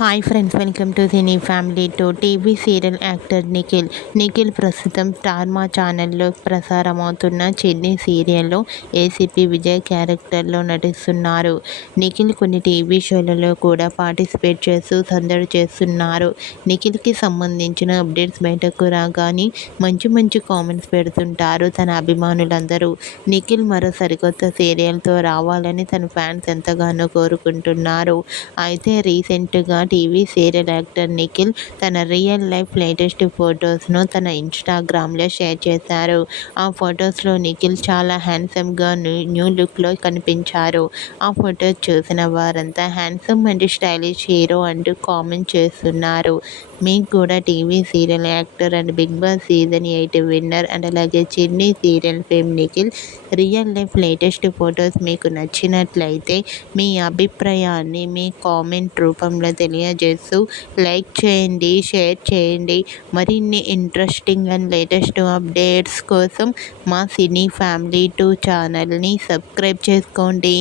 Hi friends, welcome to cine family to TV serial actor Nikhil ప్రస్తుతం star మా ఛానల్లో ప్రసారమవుతున్న చెన్నై సీరియల్లో ఏసీపీ విజయ్ క్యారెక్టర్లో నటిస్తున్నారు. నిఖిల్ కొన్ని టీవీ షోలలో కూడా పార్టిసిపేట్ చేస్తూ సందడి చేస్తున్నారు. నిఖిల్కి సంబంధించిన అప్డేట్స్ బయటకు రాగానే మంచి మంచి కామెంట్స్ పెడుతుంటారు తన అభిమానులందరూ. నిఖిల్ మరో సరికొత్త సీరియల్తో రావాలని తన ఫ్యాన్స్ ఎంతగానో కోరుకుంటున్నారు. అయితే రీసెంట్గా టీవీ సీరియల్ యాక్టర్ నిఖిల్ తన రియల్ లైఫ్ లేటెస్ట్ ఫొటోస్ను తన ఇన్స్టాగ్రామ్లో షేర్ చేశారు. ఆ ఫొటోస్లో నిఖిల్ చాలా హ్యాండ్సమ్గా న్యూ లుక్లో కనిపించారు. ఆ ఫొటోస్ చూసిన వారంతా హ్యాండ్సమ్ అండ్ స్టైలిష్ హీరో అంటూ కామెంట్ చేస్తున్నారు. మీకు కూడా TV serial actor and Bigg Boss season 8 winner and అలాగే Chennai serial fame Nikhil real life latest photos మీకు నచ్చినట్లయితే మీ అభిప్రాయాన్ని మీ కామెంట్ రూపంలో తెలియజేస్తూ లైక్ చేయండి, షేర్ చేయండి. మరిన్ని ఇంట్రెస్టింగ్ అండ్ లేటెస్ట్ అప్డేట్స్ కోసం మా సినీ ఫ్యామిలీ 2 ఛానల్ని సబ్స్క్రైబ్ చేసుకోండి.